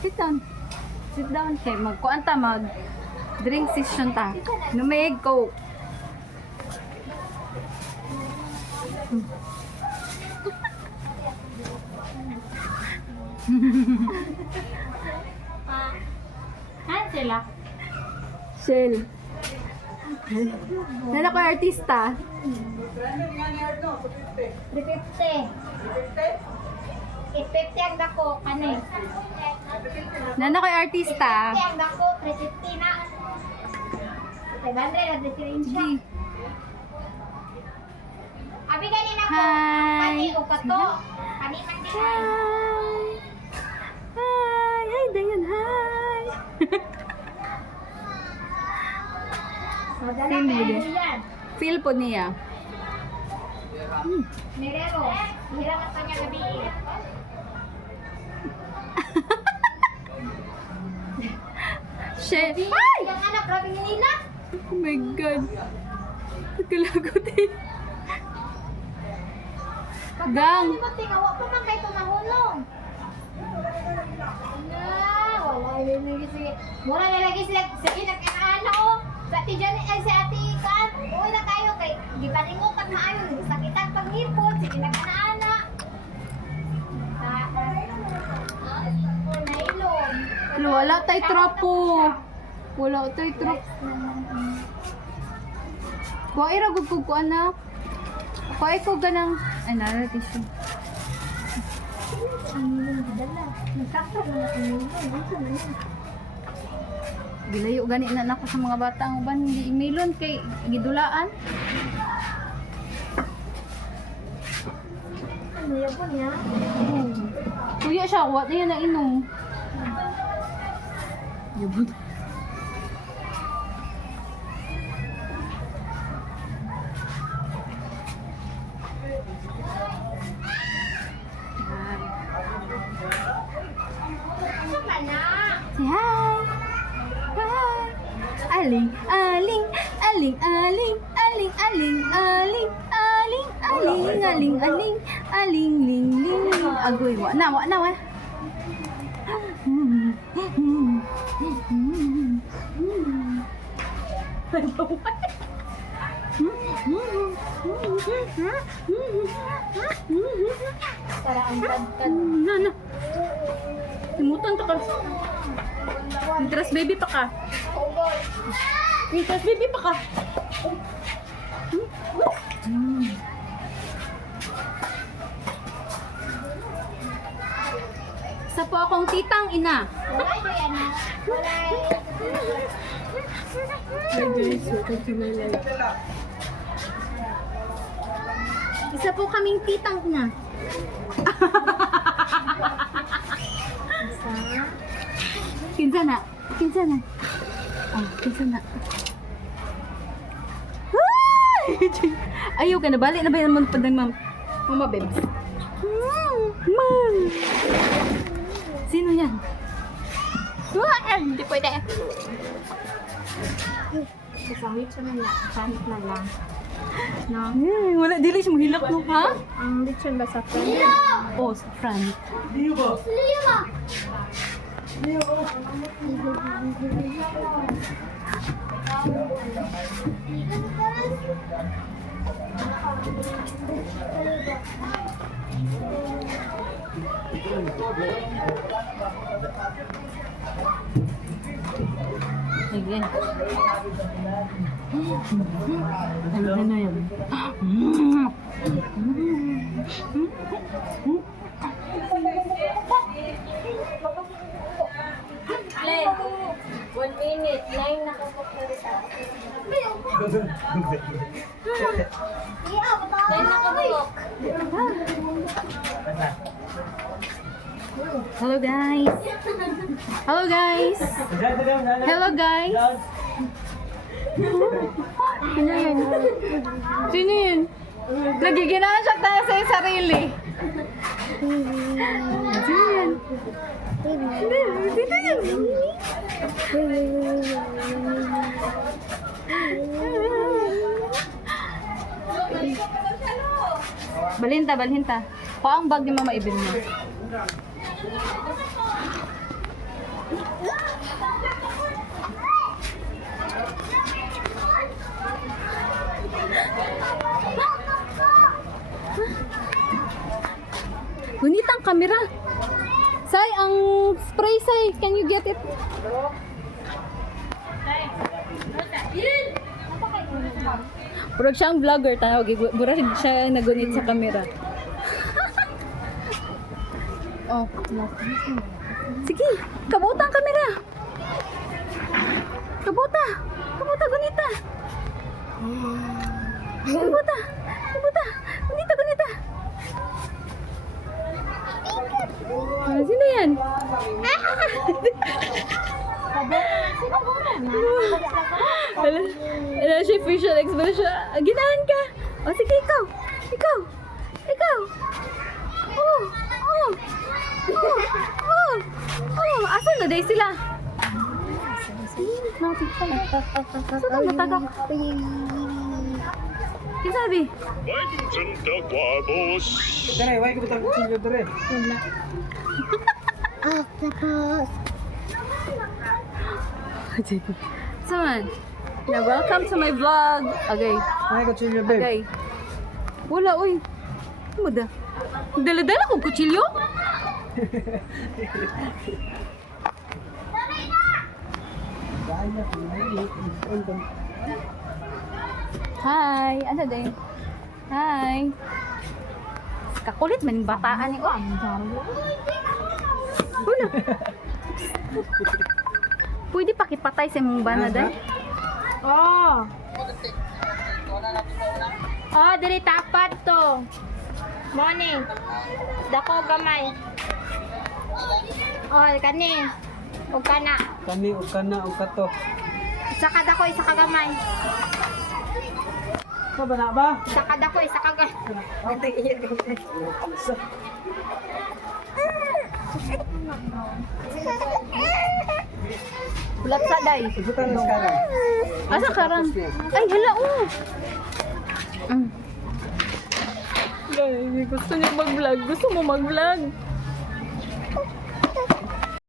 Sit down. Sit down. Okay, magkuan ta, drink session ta. Lumig, Coke. Sila. Shell. Nana ko artista. 350. 850 ang dako, kani. Nana ko artista. 350 ang dako, 350 na. 500 ang disirin siya. Sige. Abi ganina ko. Hi. Kani o kato. Kani man din. Hi. Hi. Hi, Dayan. Hi. Madala Feel mo kayo din? yan. Feel po niya. Nerero. Hira na kanya gabi. Shell. Ay! Yung anak, grabe ni Nina. Oh my God. Nagkalagot eh. Gang. Hindi mo tingawa pa man kayo tumahulong. Wala yun. Sige. Mura na lagi sila. Sige, nagkanaano o. Sa ati dyan, si ati Ikan. Uy na kayo. Kay, di pa rin mo pag maayo. Sakitan pag ngipon. Sige, nagkanaana. Nailon. Wala tayo trapo. Wala tayo trapo. Kuha iragog ko ko anak. Kuha ko ganang. Ay, nara tissue. Ang nilong gidala. Nagkakta mo na ang nilong. Gilayo gani na nako sa mga bata ang uban hindi imilon kay gidulaan. Ano yan po niya? Kuya siya, what na yan na inom. Yabot. Ano ka na? Say hi. Hi. Aling, aling, aling, aling, aling, aling, aling, aling, aling, aling, aling, aling, ling, ling, ling. Agoy, wa na, wa. Para ang tagtag. Na. Timutan to ka. Interest baby pa ka. Ugol. Interest baby pa ka. Isa po akong titang ina. Wala yun yan na. Wala Isa po kaming titang ina. Kinsa na? Kinsa na? Oh, kinsa na? Ayaw ka na. Balik na ba naman pa ng mama bebs? Mom! Sino yan? Hindi pwede. Kasawit siya na lang. Sanit na lang. No? Wala, dili siya mahilak no, ha? Ang lechon ba sa friend? Oh, sa front. Lima! Sige. Ano na yan? Len, 1 minute, 9 nakapagsalita. Len nakabulok. Hello guys. Hello guys. Hello guys. Sino yun? Sino yun? Nagiginasyak tayo sa sarili. Sino yun? Sino yun? Balhinta, balhinta. Kuha ang bag ni Mama Ibin mo. Gunit ang camera. Say, ang spray, Say. Can you get it? Burag siya ang vlogger. Tawag. Burag siya nagunit sa camera. Oh, sige, kabuta ang kamera. Kabuta. Kabuta, gunita. Kabuta. Kabuta. Gunita, gunita. Ah, sino yan? Ano siya, facial expression. Ginahan ka. O, sige, ikaw. Ikaw. Ikaw. Oh. Oh. Oh. Oh. Oh. Asan na day sila? Saan matagak? Kinsabi? Dere, why ka bitang kutsilyo dere? Saman. Yeah, welcome to my vlog. Okay. Why kutsilyo, babe? Okay. Wala, uy. Ano da? Dala-dala kong kutsilyo? Hi! Ano din? Hi! Kakulit man yung bataan ni Wala. Pwede pakipatay sa mong banaday? Oh. Oh, diri tapat to. Morning. Dako gamay. Oh, kani. Ug kana. Kani, o kana, o kato. Isa ka dako, isa ka gamay. Sa ba na ba? Isa ka dako, isa ka gamay. Bulat sa day. Isutan mo sekarang. Asa karang? Ay, hala, oh! Guys, gusto niya mag-vlog. Gusto mo mag-vlog?